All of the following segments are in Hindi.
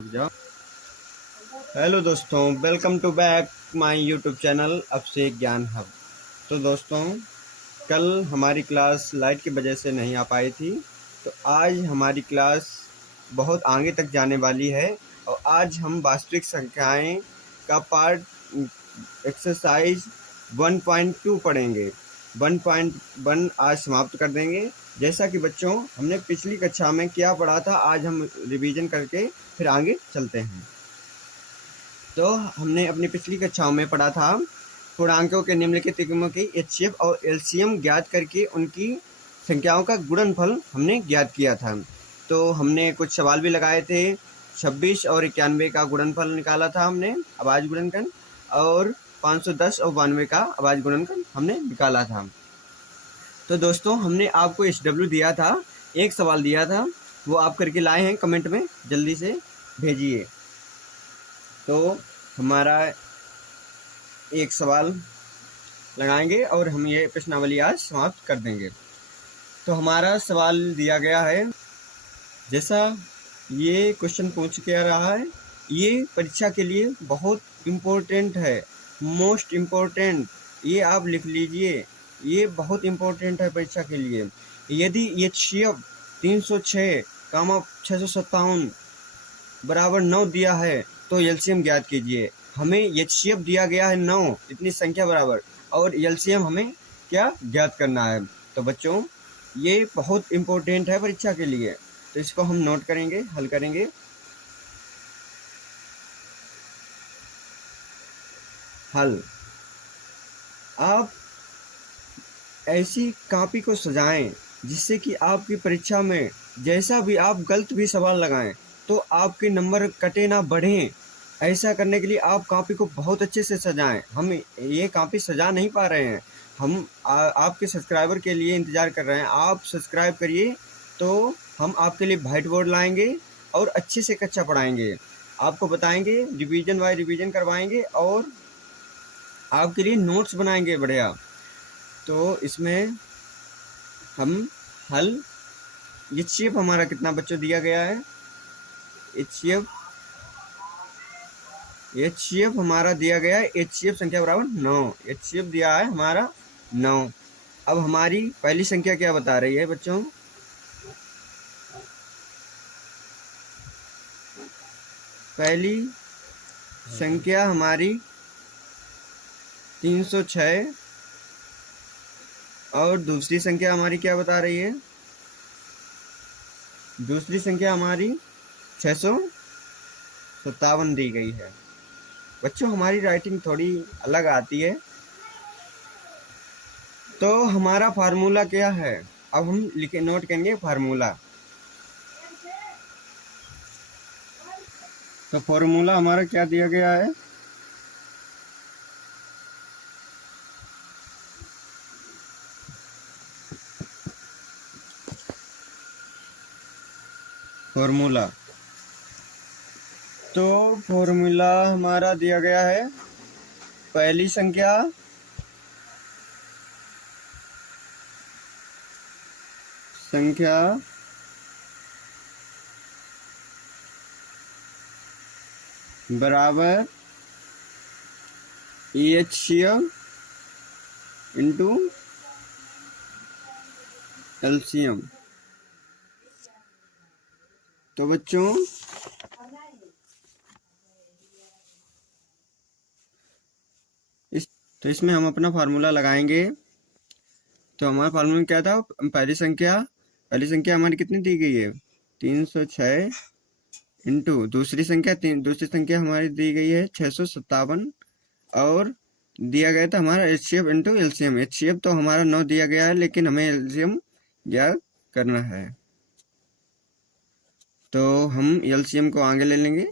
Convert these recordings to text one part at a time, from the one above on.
जाओ। हेलो दोस्तों, welcome to back my YouTube channel Abhishek Gyan hub. तो दोस्तों, कल हमारी क्लास लाइट की वजह से नहीं आ पाई थी, तो आज हमारी क्लास बहुत आगे तक जाने वाली है और आज हम वास्तविक संख्याएं का पार्ट एक्सरसाइज 1.2 पढ़ेंगे। 1.1 आज समाप्त कर देंगे। जैसा कि बच्चों हमने पिछली कक्षा में क्या पढ़ा था, आज हम रिवीजन करके फिर आगे चलते हैं। तो हमने अपनी पिछली कक्षाओं में पढ़ा था पूर्णांकों के निम्नलिखित युग्मों की एचसीएफ और एलसीएम ज्ञात करके उनकी संख्याओं का गुणनफल हमने ज्ञात किया था। तो हमने कुछ सवाल भी लगाए थे। 26 और 91 का गुणनफल निकाला था हमने, अभाज्य गुणनखंड, और 510 और 92 का अभाज्य गुणनखंड हमने निकाला था। तो दोस्तों, हमने आपको SW दिया था, एक सवाल दिया था, वो आप करके लाए हैं, कमेंट में जल्दी से भेजिए। तो हमारा एक सवाल लगाएंगे और हम ये प्रश्नावली आज समाप्त कर देंगे। तो हमारा सवाल दिया गया है, जैसा ये क्वेश्चन पूछ के आ रहा है, ये परीक्षा के लिए बहुत इम्पोर्टेंट है, मोस्ट इम्पोर्टेंट, ये आप लिख लीजिए, ये बहुत इम्पोर्टेंट है परीक्षा के लिए। यदि HCF 306, 657 बराबर 9 दिया है तो एलसीएम ज्ञात कीजिए। हमें HCF दिया गया है 9, इतनी संख्या बराबर, और एलसीएम हमें क्या ज्ञात करना है। तो बच्चों, ये बहुत इम्पोर्टेंट है परीक्षा के लिए, तो इसको हम नोट करेंगे, हल करेंगे। हल, आप ऐसी कॉपी को सजाएं जिससे कि आपकी परीक्षा में जैसा भी आप गलत भी सवाल लगाएं तो आपके नंबर कटे ना बढ़ें। ऐसा करने के लिए आप कॉपी को बहुत अच्छे से सजाएं। हम ये कॉपी सजा नहीं पा रहे हैं, हम आपके सब्सक्राइबर के लिए इंतज़ार कर रहे हैं। आप सब्सक्राइब करिए तो हम आपके लिए व्हाइट बोर्ड लाएंगे और अच्छे से कक्षा पढ़ाएंगे, आपको बताएंगे, रिवीजन बाय रिवीजन करवाएंगे और आपके लिए नोट्स बनाएंगे बढ़िया। तो इसमें हम हल, HCF हमारा कितना बच्चों दिया गया है, HCF हमारा दिया गया है, HCF संख्या बराबर 9, HCF दिया है हमारा 9। अब हमारी पहली संख्या क्या बता रही है बच्चों, पहली संख्या हमारी 306 और दूसरी संख्या हमारी क्या बता रही है, दूसरी संख्या हमारी 657 दी गई है। बच्चों, हमारी राइटिंग थोड़ी अलग आती है। तो हमारा फार्मूला क्या है, अब हम लिखे नोट करेंगे फार्मूला। तो फार्मूला हमारा क्या दिया गया है, फार्मूला, तो फार्मूला हमारा दिया गया है, पहली संख्या बराबर HCF इंटू एलसीएम। तो बच्चों, इसमें हम अपना फार्मूला लगाएंगे। तो हमारा फार्मूला क्या था, पहली संख्या हमारी कितनी दी गई है, 306 इंटू दूसरी संख्या हमारी दी गई है 657 और दिया गया था हमारा HCF इंटू एलसीएम। HCF तो हमारा 9 दिया गया है, लेकिन हमें एलसीएम ज्ञात करना है। तो हम एलसीएम को आगे ले लेंगे।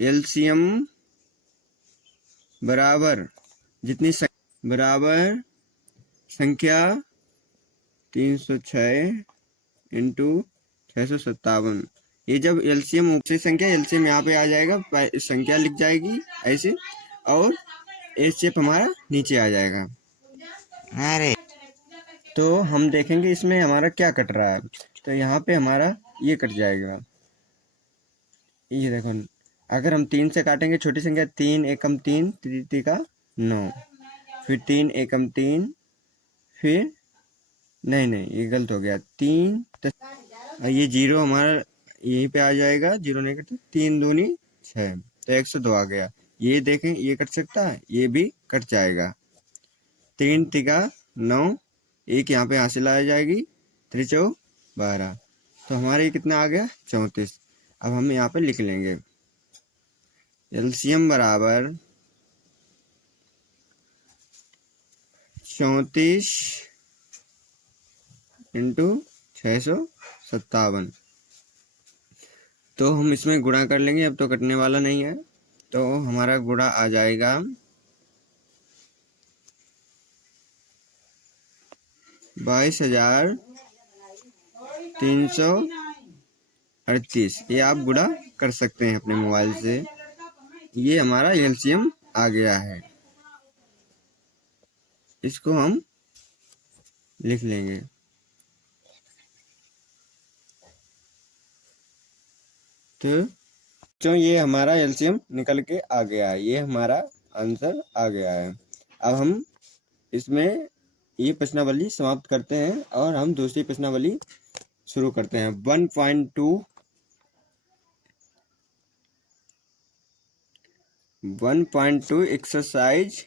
एलसीएम बराबर बराबर संख्या 306 इंटू 657। ये जब एलसीएम ऊपरी संख्या, एलसीएम यहाँ पे आ जाएगा, संख्या लिख जाएगी ऐसे, और HCF हमारा नीचे आ जाएगा। अरे तो हम देखेंगे इसमें हमारा क्या कट रहा है। तो यहाँ पे हमारा ये कट जाएगा, ये देखो, अगर हम 3 से काटेंगे छोटी संख्या, 3 एकम 3, त्रिका 9, फिर 3 एकम 3, फिर नहीं नहीं ये गलत हो गया, 3 ये जीरो हमारा यहीं पे आ जाएगा, जीरो नहीं कटता, 3 दूनी 6, तो 102 आ गया। ये देखें, ये कट सकता है, ये भी कट जाएगा। 3 तिका 9, एक यहाँ पे हासिल आ जाएगी, 3 12, तो हमारे कितना आ गया 34। अब हम यहाँ पे लिख लेंगे एलसीएम बराबर 34 इंटू 657। तो हम इसमें गुणा कर लेंगे, अब तो कटने वाला नहीं है, तो हमारा गुणा आ जाएगा 22,338। ये आप गुणा कर सकते हैं अपने मोबाइल से। ये हमारा एलसीएम आ गया है, इसको हम लिख लेंगे। तो ये हमारा एलसीएम निकल के आ गया है, ये हमारा आंसर आ गया है। अब हम इसमें ये प्रश्नावली समाप्त करते हैं और हम दूसरी प्रश्नावली शुरू करते हैं। 1.2 एक्सरसाइज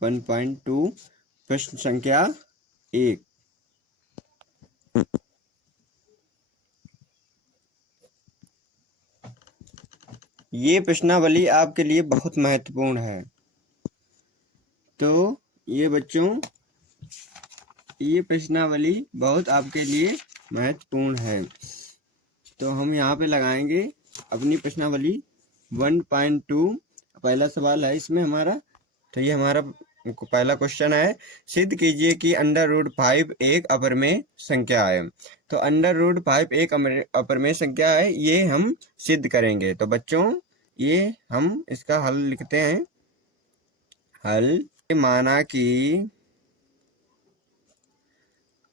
1.2 प्रश्न संख्या 1। ये प्रश्नावली आपके लिए बहुत महत्वपूर्ण है। तो ये बच्चों, ये प्रश्नावली बहुत आपके लिए महत्वपूर्ण है। तो हम यहाँ पे लगाएंगे अपनी प्रश्नावली 1.2। पहला सवाल है इसमें हमारा, तो ये हमारा पहला क्वेश्चन है, सिद्ध कीजिए कि √5 एक अपरिमेय संख्या है। तो √5 एक अपरिमेय संख्या है, ये हम सिद्ध करेंगे। तो बच्चों ये हम इसका हल लिखते हैं। हल माना कि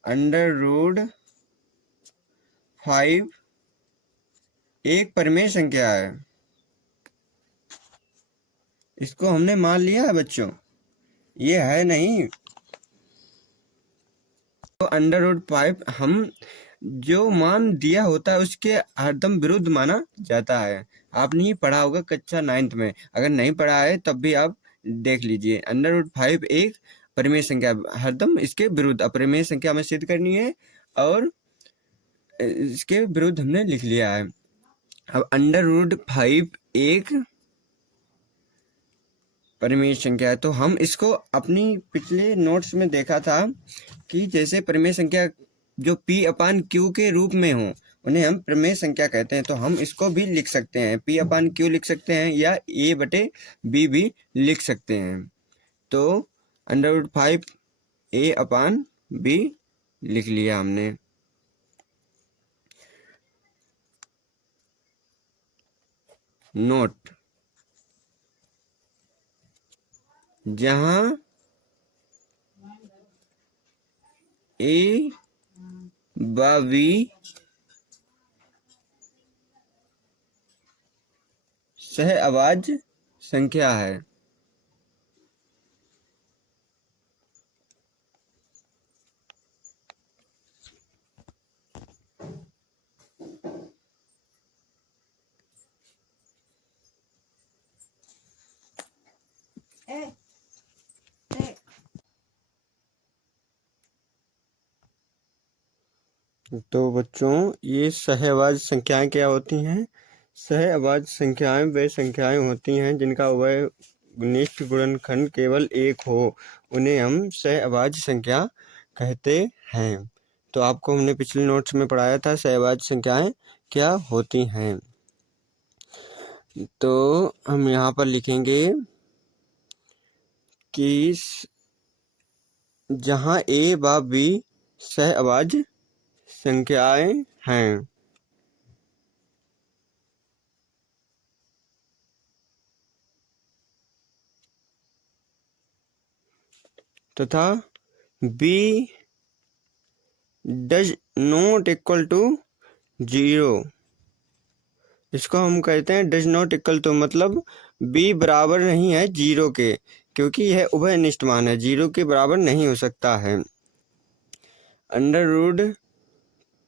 √5 एक परिमेय संख्या है, इसको हमने मान लिया है बच्चों, ये है नहीं। तो √5 हम जो मान दिया होता है उसके हरदम विरुद्ध माना जाता है। आपने ये पढ़ा होगा कक्षा 9th में, अगर नहीं पढ़ा है तब भी आप देख लीजिए। √5 एक परिमेय संख्या, हरदम इसके विरुद्ध अपरिमेय संख्या हमें सिद्ध करनी है और इसके विरुद्ध हमने लिख लिया है। अब √5 एक परिमेय संख्या है, तो हम इसको अपनी पिछले नोट्स में देखा था कि जैसे परिमेय संख्या जो P/Q के रूप में हो उन्हें हम परिमेय संख्या कहते हैं। तो हम इसको भी लिख सकते हैं, P/Q लिख सकते हैं या A/B भी लिख सकते हैं। तो √5 A/B लिख लिया हमने। नोट, जहां A/B सहअभाज्य संख्या है। तो बच्चों ये सहअभाज्य संख्याएं क्या होती हैं? सहअभाज्य संख्याएं वे संख्याएं होती हैं जिनका उभयनिष्ठ गुणनखंड केवल एक हो, उन्हें हम सहअभाज्य संख्या कहते हैं। तो आपको हमने पिछले नोट्स में पढ़ाया था सहअभाज्य संख्याएं क्या होती हैं। तो हम यहाँ पर लिखेंगे कि जहाँ A/B सहअभाज्य संख्याएं हैं तथा B does not equal to 0, इसको हम कहते हैं डज नॉट इक्वल टू, मतलब b बराबर नहीं है 0 के, क्योंकि यह उभयनिष्ठ मान है, 0 के बराबर नहीं हो सकता है। अंडर रूट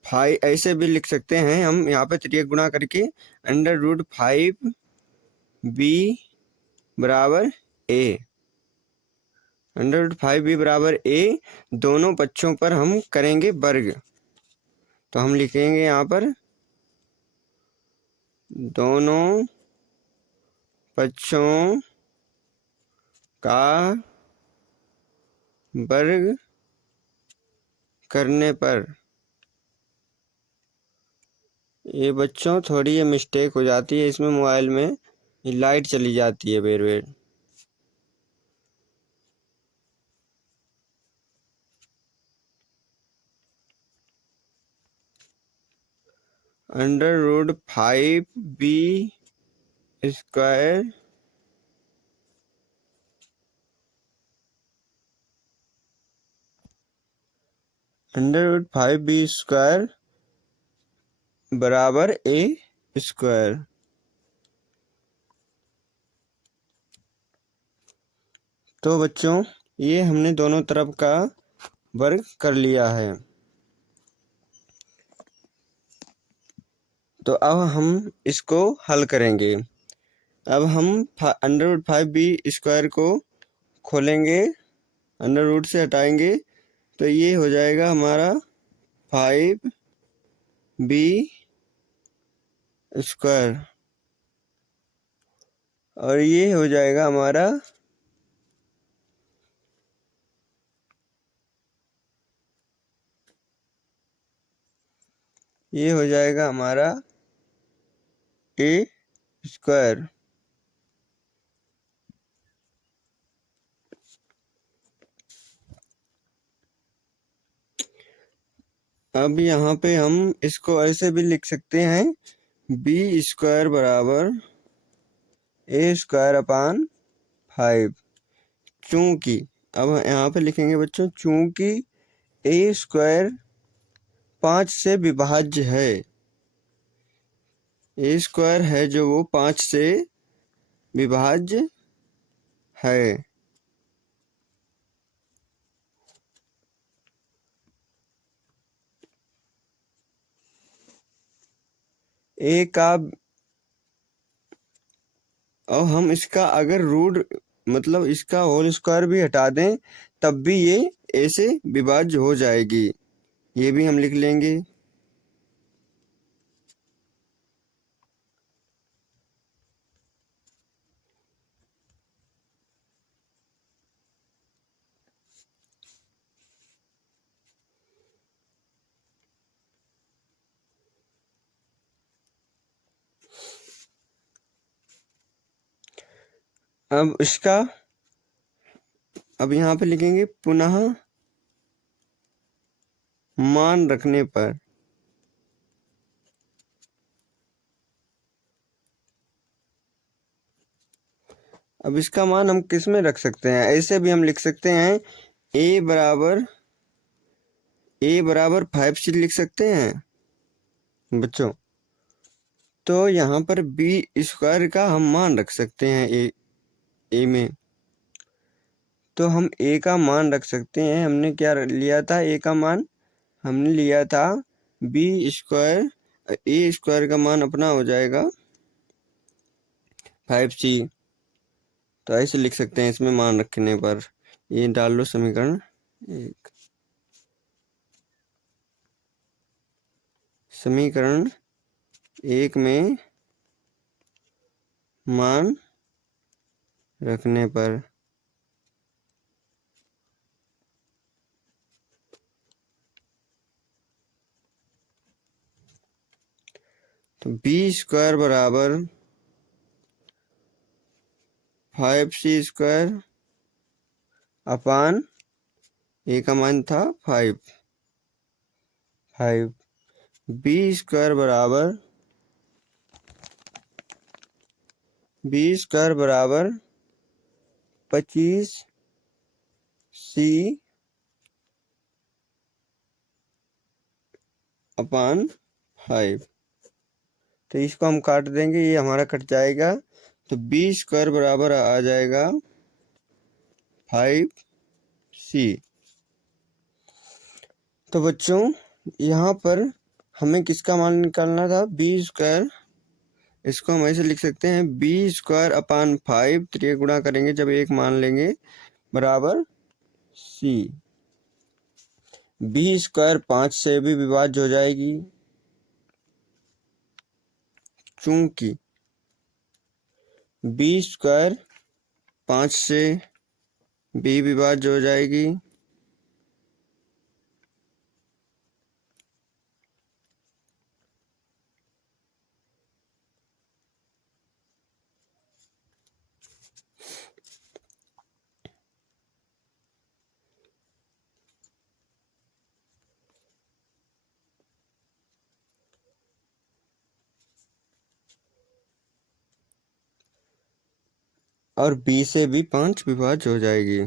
5 ऐसे भी लिख सकते हैं हम यहाँ पे त्रिक गुणा करके, अंडर रूट 5 b बराबर a, अंडर रूट 5b बराबर a, दोनों पक्षों पर हम करेंगे वर्ग, तो हम लिखेंगे यहाँ पर दोनों पक्षों का वर्ग करने पर। ये बच्चों थोड़ी ये मिस्टेक हो जाती है इसमें, मोबाइल में लाइट चली जाती है बेर बेर। Under root 5b square under root 5b square बराबर a स्क्वायर। तो बच्चों ये हमने दोनों तरफ का वर्ग कर लिया है। तो अब हम इसको हल करेंगे। अब हम अंडर रूट 5b स्क्वायर को खोलेंगे, अंडर रूट से हटाएंगे, तो ये हो जाएगा हमारा 5b स्क्वायर, और ये हो जाएगा हमारा a स्क्वायर। अब यहाँ पे हम इसको ऐसे भी लिख सकते हैं, b स्क्वायर बराबर a स्क्वायर अपान 5, चूंकि अब यहाँ पे लिखेंगे बच्चों, चूंकि a स्क्वायर 5 से विभाज्य है, a स्क्वायर है जो वो 5 से विभाज्य है। a का, और हम इसका अगर रूट मतलब इसका होल स्क्वायर भी हटा दें तब भी ये a से विभाज्य हो जाएगी, ये भी हम लिख लेंगे। अब इसका अब यहाँ पे लिखेंगे पुनः मान रखने पर। अब इसका मान हम किस में रख सकते हैं, ऐसे भी हम लिख सकते हैं a बराबर 5 से लिख सकते हैं बच्चों। तो यहाँ पर b स्क्वायर का हम मान रख सकते हैं a में, तो हम a का मान रख सकते हैं। हमने क्या लिया था, a का मान हमने लिया था b स्क्वायर, a स्क्वायर का मान अपना हो जाएगा 5c, तो ऐसे लिख सकते हैं इसमें मान रखने पर। ये डाल लो समीकरण एक, समीकरण 1 में मान रखने पर। तो b स्क्वायर बराबर 5c स्क्वायर अपान a का मान था 5 b स्क्वायर बराबर 25c अपान 5। तो इसको हम काट देंगे, ये हमारा कट जाएगा, तो बी स्क्वायर बराबर आ जाएगा 5c। तो बच्चों यहाँ पर हमें किसका मान निकालना था, बी स्क्वायर। इसको हम ऐसे लिख सकते हैं, बी स्क्वायर अपान 5, तो ये गुणा करेंगे जब एक मान लेंगे, बराबर सी। बी स्क्वायर 5 से भी विभाज्य हो जाएगी, चूंकि बी स्क्वायर 5 से भी विभाज्य हो जाएगी, और बी से भी 5 विभाज्य हो जाएगी।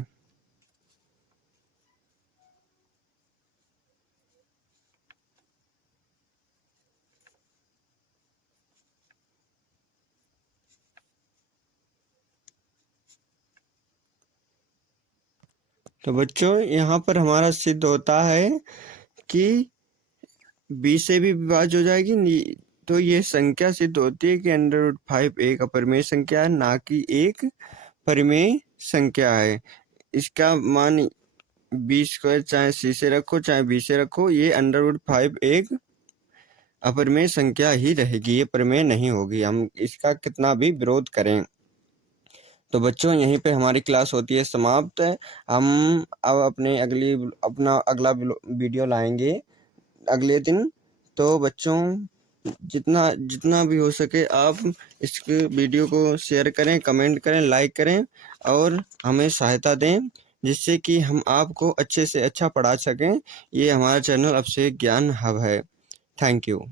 तो बच्चों यहाँ पर हमारा सिद्ध होता है कि बी से भी विभाज्य हो जाएगी, तो ये संख्या सिद्ध होती है कि √5 एक अपरिमेय संख्या है, ना कि एक परिमेय संख्या है। इसका मान बी स्क्वायर चाहे सी से रखो चाहे बी से रखो, ये √5 एक अपरिमेय संख्या ही रहेगी, ये परिमेय नहीं होगी, हम इसका कितना भी विरोध करें। तो बच्चों यहीं पे हमारी क्लास होती है समाप्त। हम अब अपना अगला वीडियो लाएंगे अगले दिन। तो बच्चों जितना भी हो सके आप इस वीडियो को शेयर करें, कमेंट करें, लाइक करें और हमें सहायता दें, जिससे कि हम आपको अच्छे से अच्छा पढ़ा सकें। ये हमारा चैनल अभिषेक ज्ञान हब है। Thank you.